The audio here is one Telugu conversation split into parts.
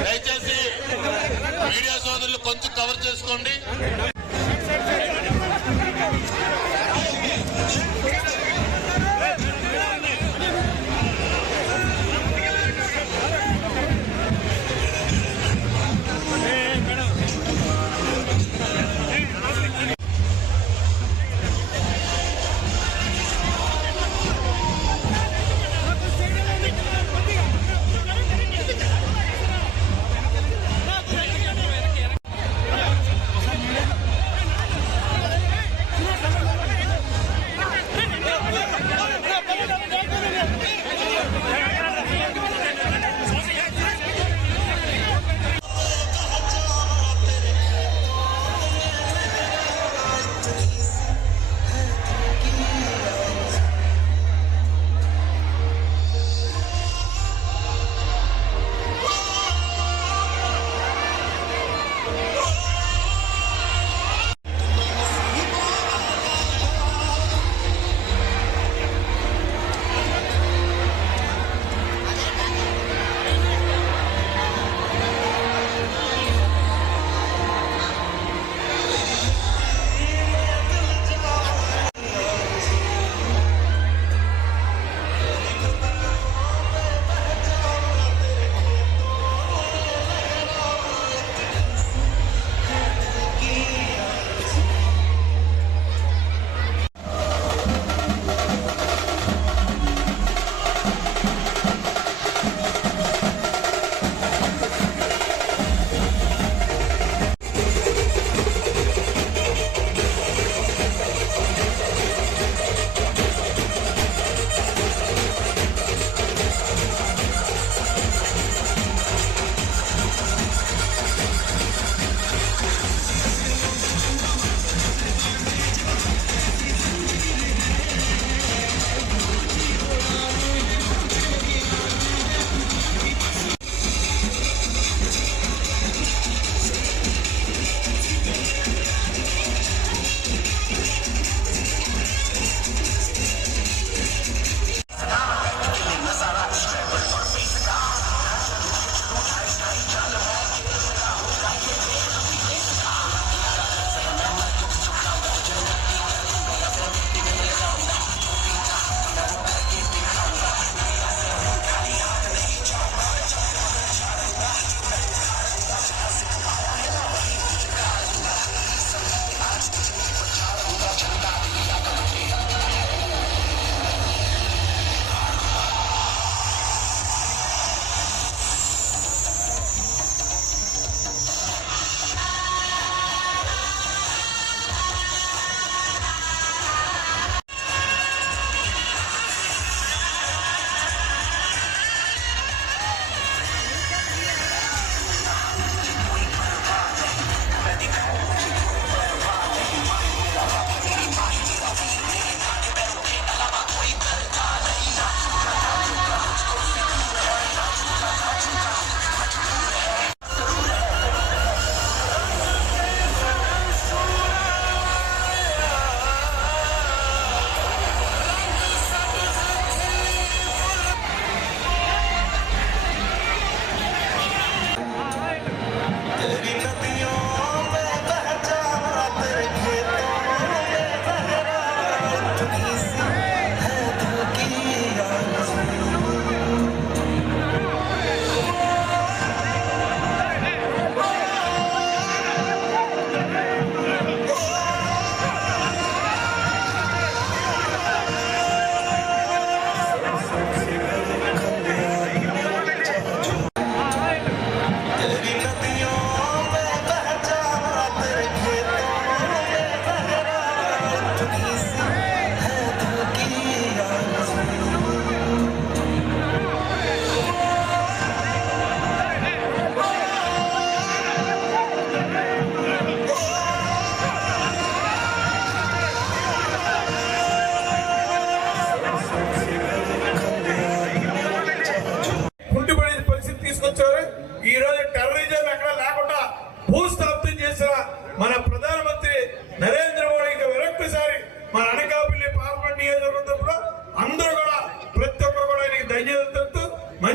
దయచేసి మీడియా సోదరులు కొంచెం కవర్ చేసుకోండి.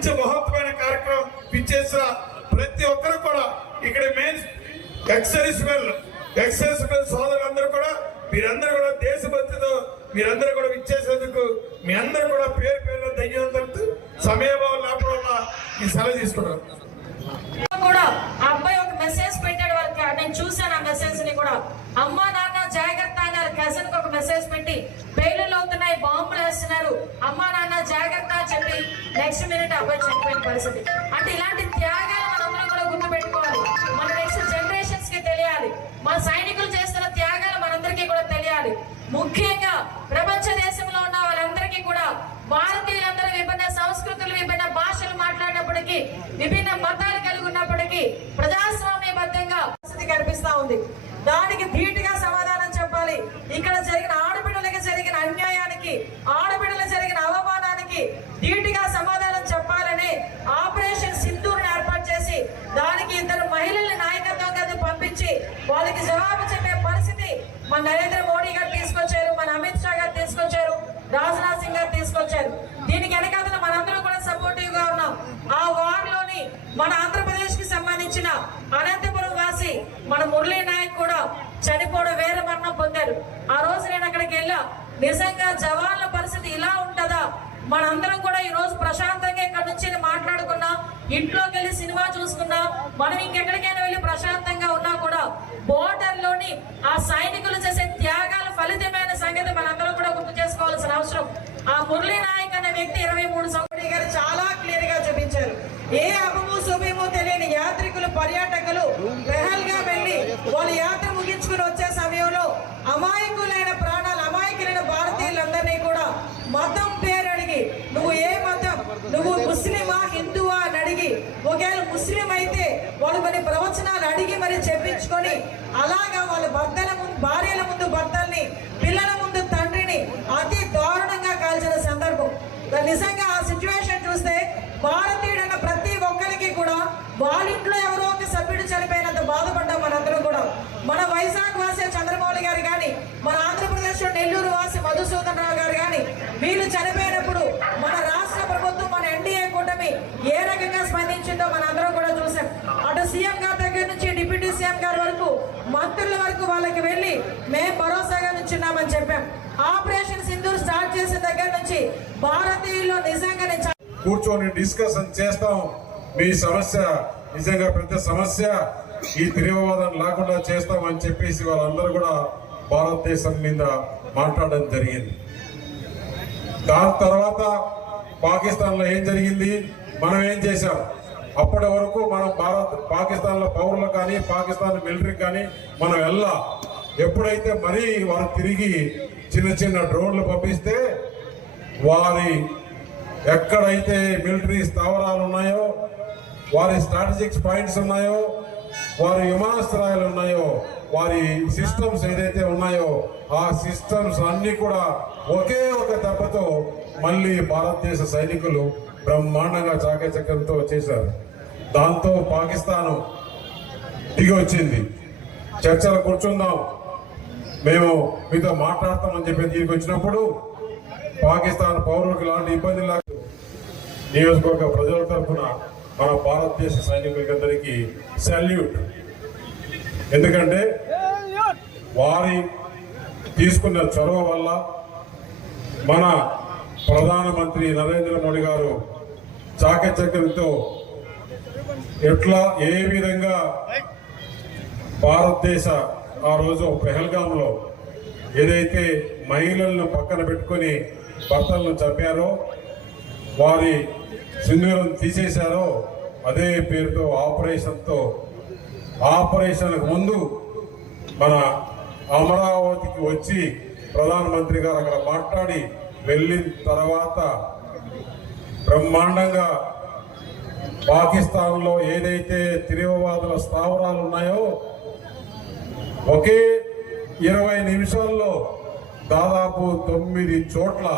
మంచి మహత్వమైన కార్యక్రమం పిచ్చేసిన ప్రతి ఒక్కరు కూడా ఇక్కడ మెయిన్ ఎక్సైజ్ సోదరులందరూ కూడా మీరందరూ కూడా దేశభక్తితో మీరందరూ కూడా ఇచ్చేసేందుకు మీ అందరూ కూడా పేరు పేరు ధన్యవాదాలు. సమయభావం లేకపోవడం వల్ల ఈ సెలవు తీసుకున్నాను. కూడా ఆ అబ్బాయి ఒక మెసేజ్ పెట్టాడు వాళ్ళకి, నేను చూసాను ఆ మెసేజ్ ని కూడా. అమ్మా నాన్న జాగ్రత్త అని వాళ్ళ కజిన్ కి ఒక మెసేజ్ పెట్టి పేలుళ్ళు అవుతున్నాయి, బాంబులు వేస్తున్నారు, అమ్మా నాన్న జాగ్రత్త అని చెప్పి నెక్స్ట్ మినిట్ అబ్బాయి చనిపోయిన పరిస్థితి. అంటే ఇలాంటి త్యాగాలు మనందరం కూడా గుర్తు పెట్టుకోవాలి. మన నెక్స్ట్ జనరేషన్స్ కి తెలియాలి. మన సైనికులు చేస్తున్న త్యాగాలు మనందరికీ కూడా తెలియాలి. ముఖ్యంగా ప్రపంచ దేశంలో ఉన్న వాళ్ళందరికీ కూడా భారతీయులందరూ విభిన్న సంస్కృతులు విభిన్న భాషలు మాట్లాడినప్పటికీ విభిన్న మతాలు కలిగి ఉన్నప్పటికీ ప్రజాస్వామ్యబద్ధంగా పరిస్థితి కనిపిస్తా ఉంది. దానికి ధీటుగా సమాధానం చెప్పాలి. ఇక్కడ జరిగిన ఆడబిడ్డలకి జరిగిన అన్యాయానికి, ఆడబిడ్డలు జరిగిన అవమానానికి ధీటుగా సమాధానం చెప్పాలని ఆపరేషన్ సింధూర్ ఏర్పాటు చేసి దానికి 2 మహిళల్ని నాయకత్వం కింద పంపించి వాళ్ళకి జవాబు చెప్పే పరిస్థితి మన నరేంద్ర మోడీ గారు తీసుకొచ్చారు, మన అమిత్ షా గారు తీసుకొచ్చారు, రాజ్నాథ్ సింగ్ గారు తీసుకొచ్చారు. దీనికి వెనకాల మనందరం కూడా సపోర్టివ్ గా ఉన్నాం. ఆ వార్ లోని మన ఆంధ్రప్రదేశ్ కి సంబంధించిన అనంతపురం వాసి మన మురళీ నాయక్ కూడా చనిపోవడం, వేర మరణం పొందారు. ఆ రోజు నేను అక్కడికి వెళ్ళా. నిజంగా జవాన్ల పరిస్థితి ఇలా ఉంటుందా? మనందరం కూడా ఈ రోజు ప్రశాంతంగా ఇక్కడ నుంచి మాట్లాడుకున్నా, ఇంట్లోకి వెళ్ళి సినిమా చూసుకున్నా, మనం ఇంకెక్కడికైనా వెళ్ళి ప్రశాంతంగా ఉన్నా కూడా బోర్డర్ లోని ఆ సైనికులు చేసే త్యాగాల ఫలితమైన సంగతి మనందరం కూడా గుర్తు చేసుకోవాల్సిన అవసరం. ఆ మురళీ నాయక్ అనే వ్యక్తి 23 సంవత్సరాలు గారు చాలా క్లియర్ గా చూపించారు. ఏ అభము శుభము తెలియని యాత్రికులు, పర్యాటకులు పెహల్గా వెళ్ళి వాళ్ళ యాత్ర ముగించుకుని వచ్చే సమయంలో అమాయకులైన ప్రాణాలు, అమాయకులైన భారతీయులందరినీ కూడా మతం పేరు అడిగి, నువ్వు ఏ మతం, నువ్వు ముస్లిమా హిందువా అని అడిగి, ఒకవేళ ముస్లిం అయితే వాళ్ళు కొన్ని ప్రవచనాలు అడిగి మరి చెప్పించుకొని అలాగా వాళ్ళ భర్తల ముందు, భార్యల ముందు భర్తల్ని, పిల్లల ముందు తండ్రిని అతి దారుణంగా కాల్చిన సందర్భం. నిజంగా ఆ సిచ్యువేషన్ చూస్తే భారతీయుడన్న ప్రతి ఒక్కరికి కూడా వాళ్ళ ఇంట్లో ఎవరో ఒక సభ్యుడు చనిపోయినంత బాధపడ్డాం మనందరం కూడా. మన వైజాగ్ వాసి చంద్రమౌళి గారు కానీ, మన ఆంధ్రప్రదేశ్ లో నెల్లూరు వాసి మధుసూదన్ రావు గారు కానీ వీళ్ళు చనిపోయినప్పుడు మన రాష్ట్ర ప్రభుత్వం, మన ఎన్డీఏ కూటమి ఏ రకంగా స్పందించిందో మన అందరం కూడా చూసాం. అటు సీఎం గారి దగ్గర నుంచి డిప్యూటీ సీఎం గారి వరకు, మంత్రుల వరకు వాళ్ళకి వెళ్ళి మేము భరోసాగా నుంచున్నామని చెప్పాం. ఆపరేషన్ సింధూర్ స్టార్ట్ చేసిన దగ్గర నుంచి భారతీయుల్లో నిజంగానే కూర్చొని డిస్కషన్ చేస్తాం. మీ సమస్య నిజంగా పెద్ద సమస్య, ఈ తీవ్రవాదం లేకుండా చేస్తామని చెప్పేసి వాళ్ళందరూ కూడా భారతదేశం మీద మాట్లాడడం జరిగింది. దాని తర్వాత పాకిస్తాన్ లో ఏం జరిగింది, మనం ఏం చేశాం? అప్పటి వరకు మనం పాకిస్తాన్ లో పౌరులు కానీ, పాకిస్తాన్ మిలిటరీ కానీ మనం వెళ్ళా. ఎప్పుడైతే మరీ వారు తిరిగి చిన్న చిన్న డ్రోన్లు పంపిస్తే, వారి ఎక్కడైతే మిలిటరీ స్థావరాలు ఉన్నాయో, వారి స్ట్రాటజిక్ పాయింట్స్ ఉన్నాయో, వారి విమానాశ్రయాలు ఉన్నాయో, వారి సిస్టమ్స్ ఏదైతే ఉన్నాయో ఆ సిస్టమ్స్ అన్ని కూడా ఒకే ఒక దెబ్బతో మళ్ళీ భారతదేశ సైనికులు బ్రహ్మాండంగా చాకచక్యంతో చేశారు. దాంతో పాకిస్తాన్ దిగి వచ్చింది. చర్చలు కూర్చుందాం, మేము మీతో మాట్లాడతామని చెప్పి దీనికి వచ్చినప్పుడు పాకిస్తాన్ పౌరులకు ఎలాంటి ఇబ్బంది లేక నియోజకవర్గ ప్రజల తరఫున మన భారతదేశ సైనికులందరికీ సాల్యూట్. ఎందుకంటే వారి తీసుకున్న చొరవ వల్ల మన ప్రధానమంత్రి నరేంద్ర మోడీ గారు చాకచక్యంతో ఎట్లా ఏ విధంగా భారతదేశ ఆ రోజు పెహల్గాంలో ఏదైతే మహిళలను పక్కన పెట్టుకుని భర్తలను చంపారో, వారి సింధూరం తీసేశారో, అదే పేరుతో ఆపరేషన్ ముందు మన అమరావతికి వచ్చి ప్రధానమంత్రి గారు అక్కడ మాట్లాడి వెళ్ళిన తర్వాత బ్రహ్మాండంగా పాకిస్తాన్ లో ఏదైతే తీవ్రవాదుల స్థావరాలు ఉన్నాయో ఒకే 20 నిమిషాల్లో దాదాపు 9 చోట్ల